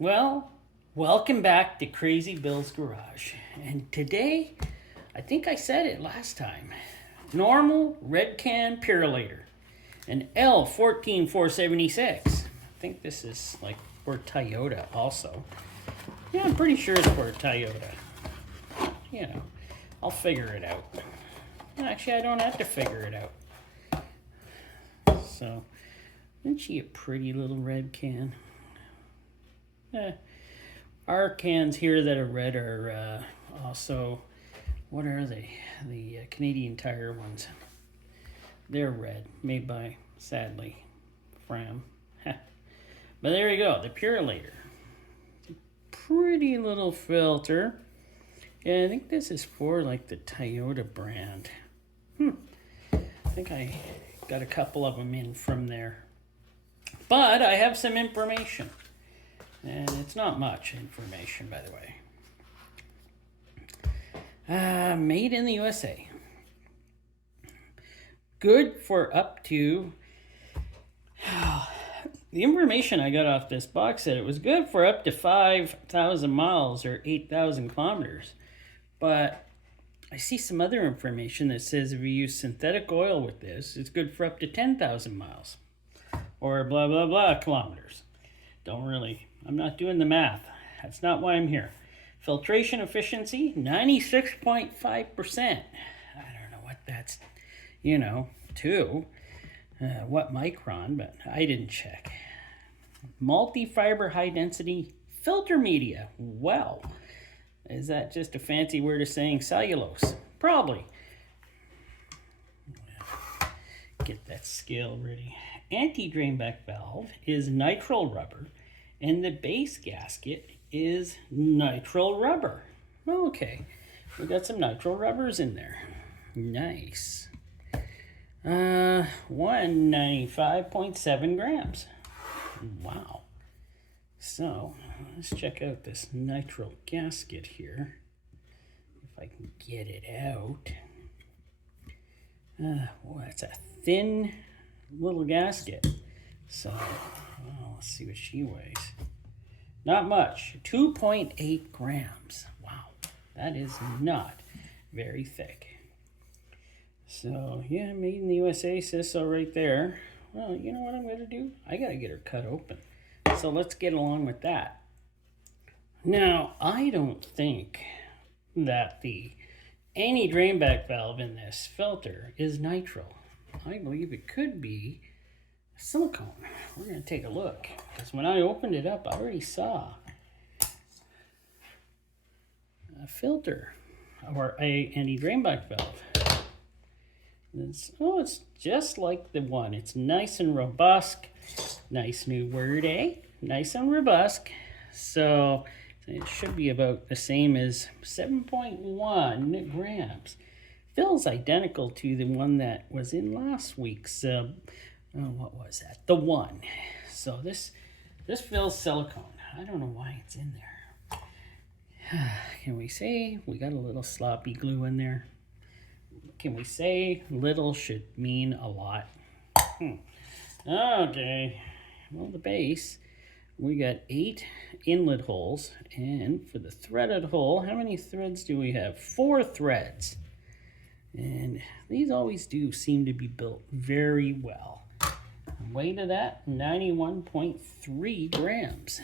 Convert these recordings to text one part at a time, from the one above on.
Well, welcome back to Crazy Bill's Garage. And today, I think I said it last time, normal red can Purolator, an L14476. I think this is like for Toyota also. Yeah, I'm pretty sure it's for Toyota. You know, I'll figure it out. Actually, I don't have to figure it out. So, isn't she a pretty little red can? Our cans here that are red are also, what are they? The Canadian Tire ones. They're red, made by, sadly, Fram. But there you go, the Purolator. Pretty little filter. Yeah, I think this is for like the Toyota brand. I think I got a couple of them in from there. But I have some information. And it's not much information, by the way. Made in the USA. Good for up to... the information I got off this box said it was good for up to 5,000 miles or 8,000 kilometers. But I see some other information that says if you use synthetic oil with this, it's good for up to 10,000 miles. Or blah, blah, blah kilometers. I'm not doing the math. That's not why I'm here. Filtration efficiency, 96.5%. I don't know what that's, to. What micron, but I didn't check. Multi-fiber high density filter media. Well, is that just a fancy word of saying cellulose? Probably. Get that scale ready. Anti-drain back valve is nitrile rubber, and the base gasket is nitrile rubber. Okay, we got some nitrile rubbers in there. Nice. 195.7 grams. Wow. So, let's check out this nitrile gasket here. If I can get it out. That's a thin little gasket. So, let's see what she weighs. Not much. 2.8 grams. Wow. That is not very thick. So, yeah, made in the USA says so right there. Well, you know what I'm going to do? I got to get her cut open. So let's get along with that. Now, I don't think that the drain back valve in this filter is nitrile. I believe it could be silicone. We're going to take a look. Because when I opened it up, I already saw a filter or a drain back valve. It's just like the one. It's nice and robust. Nice new word, eh? Nice and robust. So it should be about the same as 7.1 grams. Feels identical to the one that was in last week's, what was that? The one. So this feels silicone. I don't know why it's in there. Can we say we got a little sloppy glue in there? Can we say little should mean a lot? Okay. Well, the base, we got 8 inlet holes. And for the threaded hole, how many threads do we have? 4 threads. And these always do seem to be built very well. Weight of that, 91.3 grams.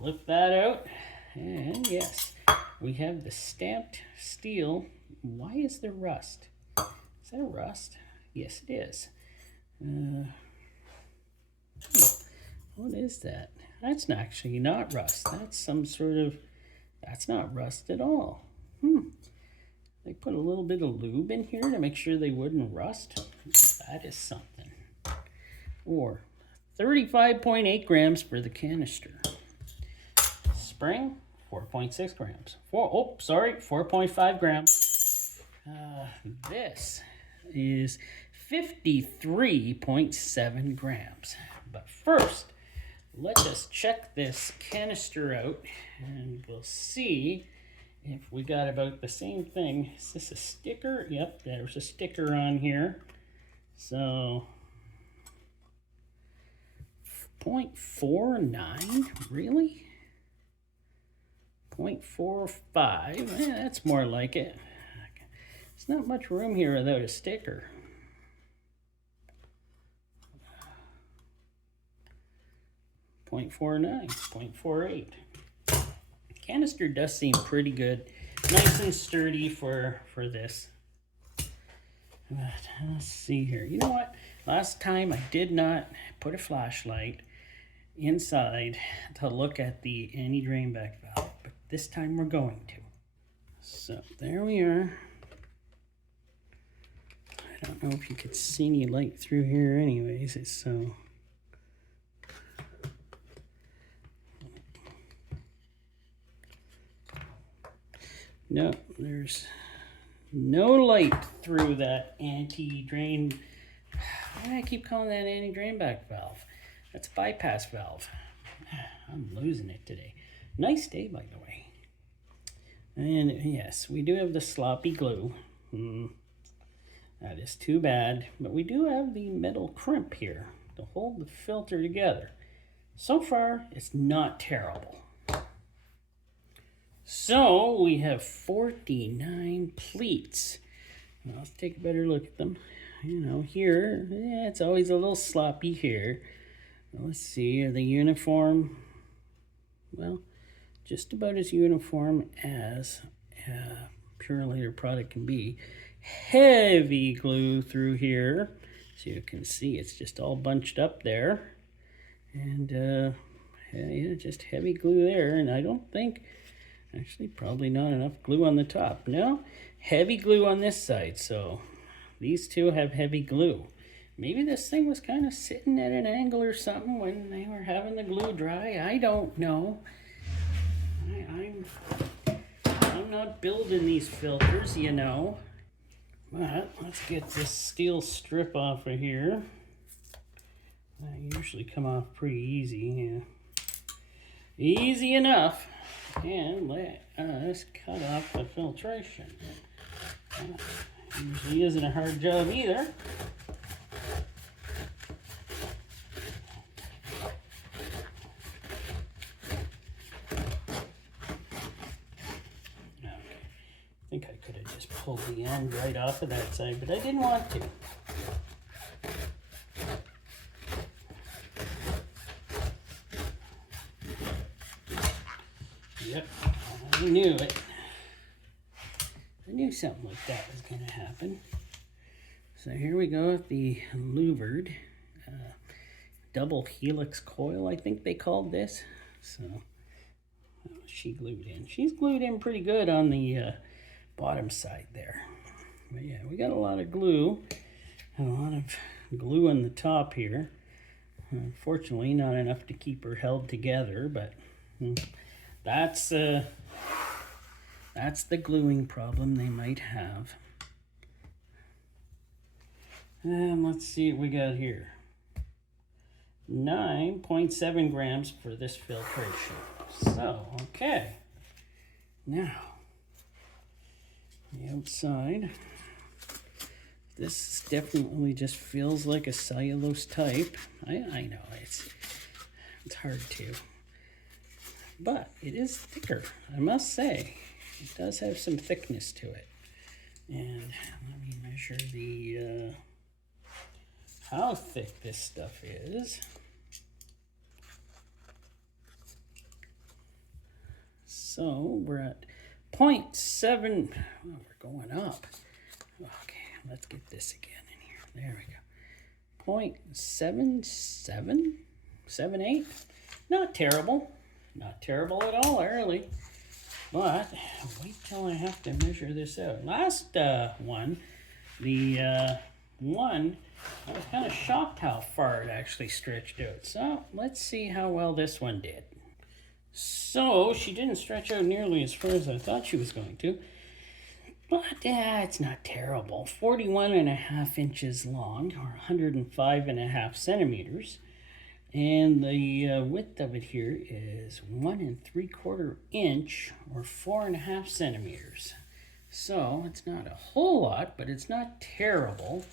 Lift that out. And yes, we have the stamped steel. Why is there rust? Is that rust? Yes, it is. What is that? That's actually not rust. That's some sort of... That's not rust at all. They put a little bit of lube in here to make sure they wouldn't rust. That is something. Or 35.8 grams for the canister. Spring, 4.6 grams. 4.5 grams. This is 53.7 grams. But first, let us check this canister out and we'll see if we got about the same thing. Is this a sticker? Yep, there's a sticker on here. So 0.49, really? 0.45, that's more like it. There's not much room here without a sticker. .49, 0.48. Canister does seem pretty good. Nice and sturdy for this. But let's see here. You know what? Last time I did not put a flashlight inside to look at the anti-drain back valve, but this time we're going to. So there we are. I don't know if you could see any light through here anyways. It's so... No, there's no light through that anti-drain. Why do I keep calling that anti-drain back valve? That's a bypass valve. I'm losing it today. Nice day, by the way. And yes, we do have the sloppy glue. That is too bad. But we do have the metal crimp here to hold the filter together. So far, it's not terrible. So we have 49 pleats. Now, let's take a better look at them. You know, here, yeah, it's always a little sloppy here. Let's see, are they uniform? Well, just about as uniform as a Purolator product can be. Heavy glue through here. So you can see it's just all bunched up there. And yeah, just heavy glue there. And I don't think... Actually, probably not enough glue on the top. No, heavy glue on this side. So these two have heavy glue. Maybe this thing was kind of sitting at an angle or something when they were having the glue dry. I don't know. I'm not building these filters, you know. But let's get this steel strip off of here. They usually come off pretty easy. Yeah. Easy enough. And let us cut off the filtration. Usually isn't a hard job either. Okay. I think I could have just pulled the end right off of that side, but I didn't want to. Yep, I knew it. I knew something like that was going to happen. So here we go with the louvered double helix coil, I think they called this. So she glued in. She's glued in pretty good on the bottom side there. But yeah, we got a lot of glue. And a lot of glue on the top here. Unfortunately, not enough to keep her held together, but... That's the gluing problem they might have. And let's see what we got here. 9.7 grams for this filtration. So, okay. Now, the outside. This definitely just feels like a cellulose type. I know, it's hard to. But it is thicker, I must say. It does have some thickness to it. And let me measure the how thick this stuff is. So we're at 0.7. Oh, we're going up. Okay, let's get this again in here. There we go. 0.77, 78. Not terrible. Not terrible at all early, but wait till I have to measure this out. Last one, the one, I was kind of shocked how far it actually stretched out. So let's see how well this one did. So she didn't stretch out nearly as far as I thought she was going to, but it's not terrible. 41.5 inches long, or 105.5 centimeters. And the width of it here is 1 3/4 inch, or 4.5 centimeters. So it's not a whole lot, but it's not terrible.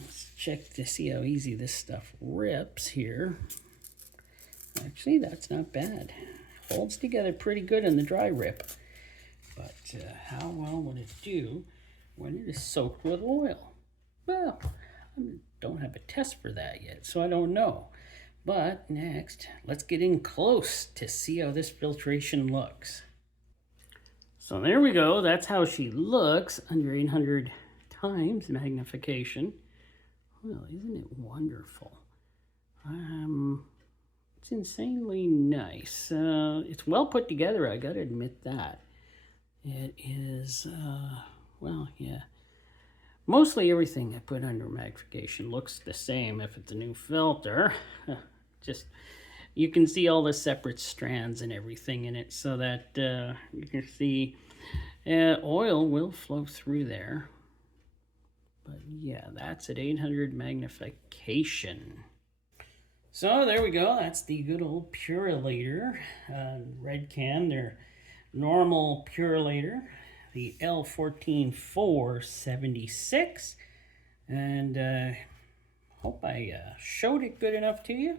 Let's check to see how easy this stuff rips here. Actually, that's not bad. Holds together pretty good in the dry rip. But how well would it do when it is soaked with oil? Well, I don't have a test for that yet, so I don't know. But next, let's get in close to see how this filtration looks. So there we go. That's how she looks under 800 times magnification. Well, isn't it wonderful? It's insanely nice. It's well put together, I gotta admit that. It is, well, yeah. Mostly everything I put under magnification looks the same if it's a new filter. Just, you can see all the separate strands and everything in it so that you can see oil will flow through there. But yeah, that's at 800 magnification. So there we go. That's the good old Purolator red can. Their normal Purolator, the L14476. And hope I showed it good enough to you.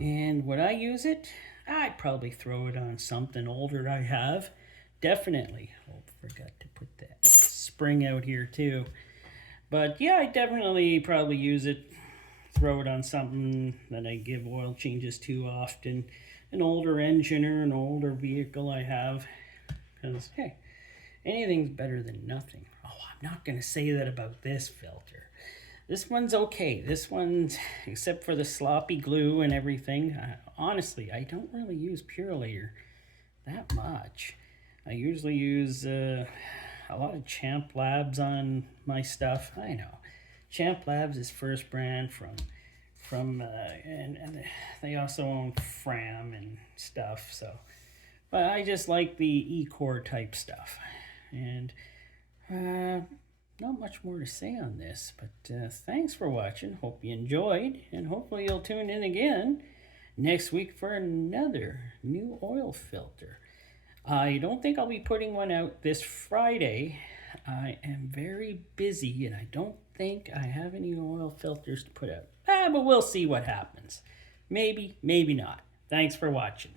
And would I use it? I'd probably throw it on something older I have. Definitely. Oh, forgot to put that spring out here too. But yeah, I definitely probably use it. Throw it on something that I give oil changes to often. An older engine or an older vehicle I have. Because, hey, anything's better than nothing. Oh, I'm not going to say that about this filter. This one's okay. This one's, except for the sloppy glue and everything, honestly, I don't really use Purolator that much. I usually use a lot of Champ Labs on my stuff. I know. Champ Labs is first brand from and they also own Fram and stuff. So, but I just like the E-Core type stuff, and not much more to say on this. But thanks for watching. Hope you enjoyed, and hopefully you'll tune in again next week for another new oil filter. I don't think I'll be putting one out this Friday. I am very busy and I don't think I have any oil filters to put out. But we'll see what happens. Maybe, maybe not. Thanks for watching.